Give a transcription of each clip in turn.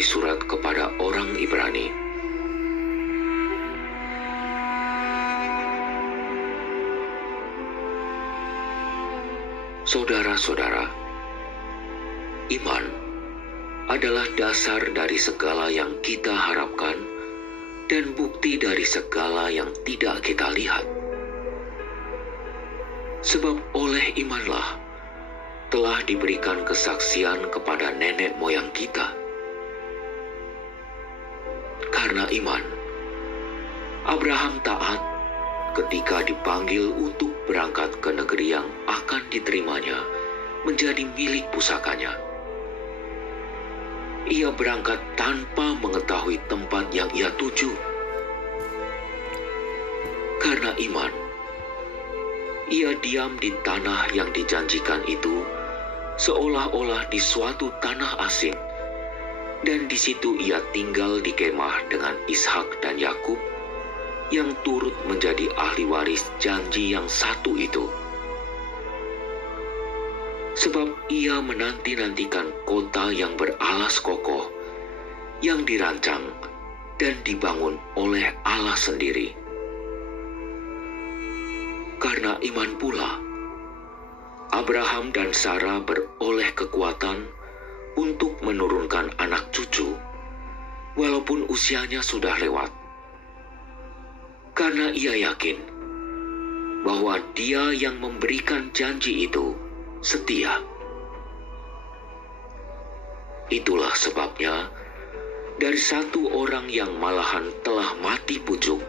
dari surat kepada orang Ibrani. Saudara-saudara, iman adalah dasar dari segala yang kita harapkan dan bukti dari segala yang tidak kita lihat. Sebab oleh imanlah telah diberikan kesaksian kepada nenek moyang kita. Karena iman, Abraham taat ketika dipanggil untuk berangkat ke negeri yang akan diterimanya menjadi milik pusakanya. Ia berangkat tanpa mengetahui tempat yang ia tuju. Karena iman, ia diam di tanah yang dijanjikan itu, seolah-olah di suatu tanah asing, dan di situ ia tinggal di kemah dengan Ishak dan Yakub, yang turut menjadi ahli waris janji yang satu itu. Sebab ia menanti-nantikan kota yang beralas kokoh, yang dirancang dan dibangun oleh Allah sendiri. Karena iman pula, Abraham dan Sarah beroleh kekuatan untuk menurunkan anak cucu, walaupun usianya sudah lewat. Karena ia yakin bahwa Dia yang memberikan janji itu setia. Itulah sebabnya, dari satu orang yang malahan telah mati pucuk,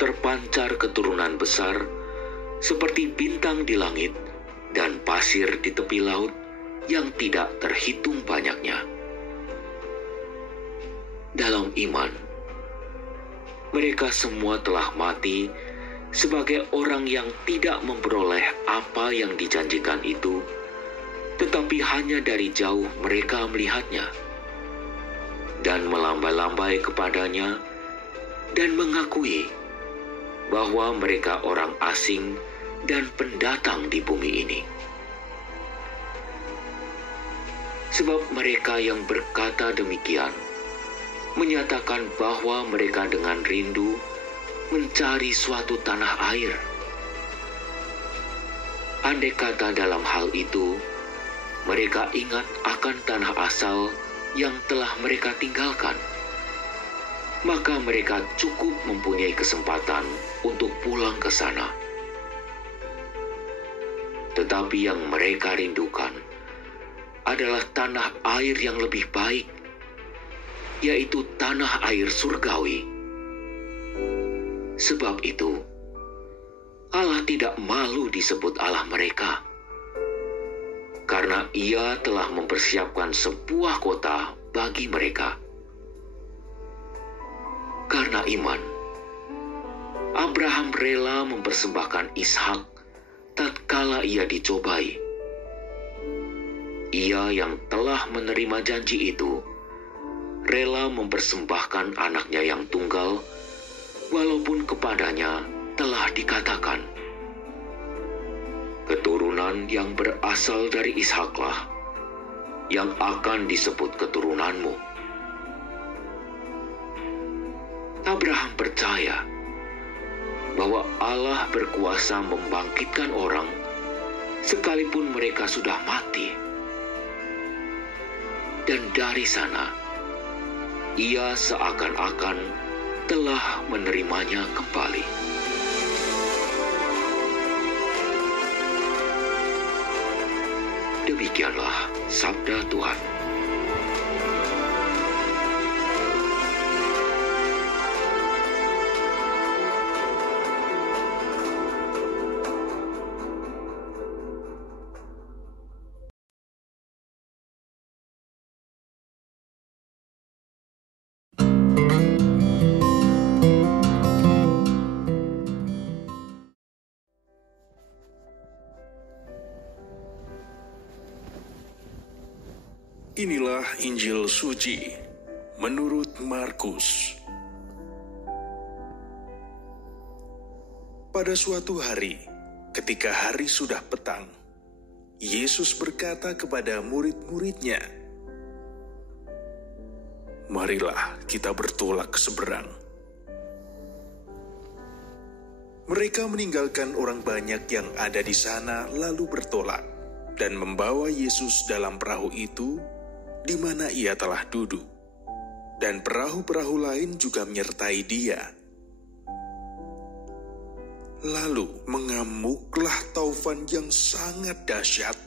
terpancar keturunan besar seperti bintang di langit dan pasir di tepi laut yang tidak terhitung banyaknya. Dalam iman, mereka semua telah mati sebagai orang yang tidak memperoleh apa yang dijanjikan itu, tetapi hanya dari jauh mereka melihatnya dan melambai-lambai kepadanya dan mengakui bahwa mereka orang asing dan pendatang di bumi ini. Sebab mereka yang berkata demikian menyatakan bahwa mereka dengan rindu mencari suatu tanah air. Andai kata dalam hal itu, mereka ingat akan tanah asal yang telah mereka tinggalkan, maka mereka cukup mempunyai kesempatan untuk pulang ke sana. Tetapi yang mereka rindukan adalah tanah air yang lebih baik, yaitu tanah air surgawi. Sebab itu, Allah tidak malu disebut Allah mereka, karena Ia telah mempersiapkan sebuah kota bagi mereka. Karena iman, Abraham rela mempersembahkan Ishak tatkala ia dicobai. Ia yang telah menerima janji itu rela mempersembahkan anaknya yang tunggal, walaupun kepadanya telah dikatakan, keturunan yang berasal dari Ishaklah yang akan disebut keturunanmu. Abraham percaya bahwa Allah berkuasa membangkitkan orang sekalipun mereka sudah mati. Dan dari sana, ia seakan-akan telah menerimanya kembali. Demikianlah sabda Tuhan. Inilah Injil suci menurut Markus. Pada suatu hari, ketika hari sudah petang, Yesus berkata kepada murid-muridnya, marilah kita bertolak ke seberang." Mereka meninggalkan orang banyak yang ada di sana lalu bertolak dan membawa Yesus dalam perahu itu di mana ia telah duduk, dan perahu-perahu lain juga menyertai dia. Lalu mengamuklah taufan yang sangat dahsyat,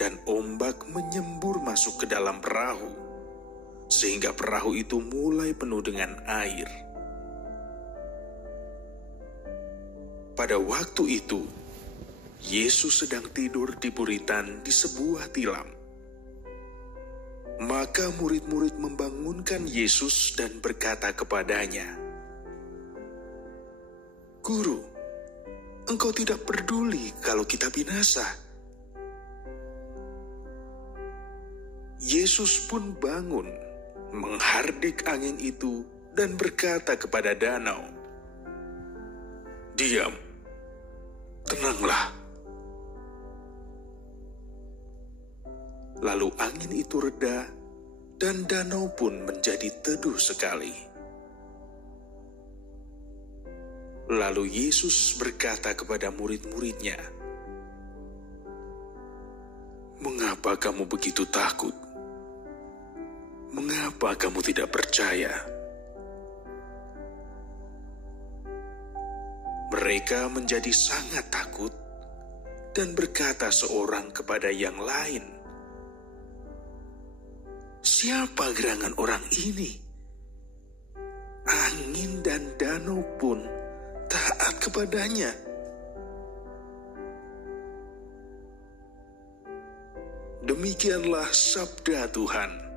dan ombak menyembur masuk ke dalam perahu, sehingga perahu itu mulai penuh dengan air. Pada waktu itu, Yesus sedang tidur di buritan di sebuah tilam. Maka murid-murid membangunkan Yesus dan berkata kepadanya, "Guru, Engkau tidak peduli kalau kita binasa." Yesus pun bangun, menghardik angin itu dan berkata kepada danau, "Diam, tenanglah." Lalu angin itu reda dan danau pun menjadi teduh sekali. Lalu Yesus berkata kepada murid-muridnya, "Mengapa kamu begitu takut? Mengapa kamu tidak percaya?" Mereka menjadi sangat takut dan berkata seorang kepada yang lain, "Siapa gerangan orang ini? Angin dan danau pun taat kepadanya." Demikianlah sabda Tuhan.